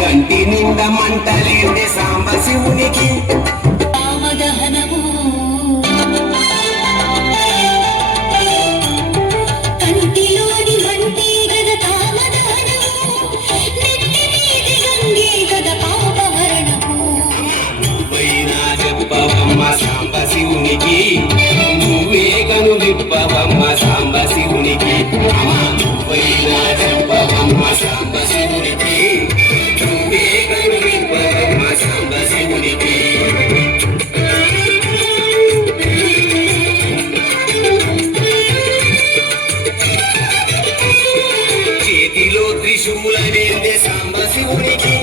కంటి నిండా మంటలేంది సాంబ శివునికి శివునికి నువ్వే కను విప్పవమ్మ సాంబ శివునికి అమ్మా నువ్వైనా చెప్పవమ్మ సాంబ శివునికి నువ్వే గను విప్పవమ్మ సాంబ శివునికి చేతిలో త్రిశూలనేందే సాంబ శివునికి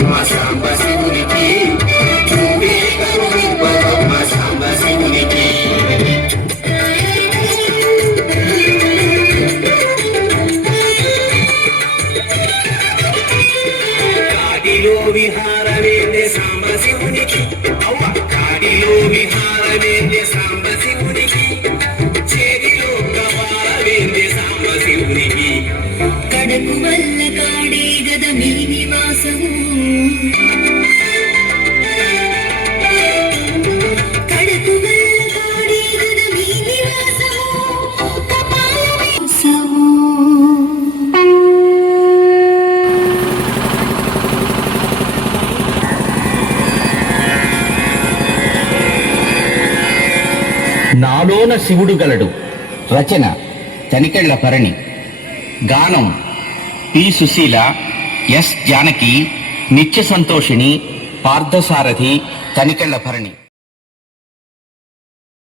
చెప్పవమ్మ సాంబ శివునికి నువ్వే గను విప్పవమ్మ సాంబ శివునికి కాడిలో విహారమేందే సాంబ శివునికి అవ్వ కాడిలో విహార నాలోన శివుడు గలడు. రచన తనికెళ్ళ భరణి. గానం పి. సుశీల ఎస్. జానకి నిత్య సంతోషిణి పార్థసారథి తనికెళ్ళ భరణి.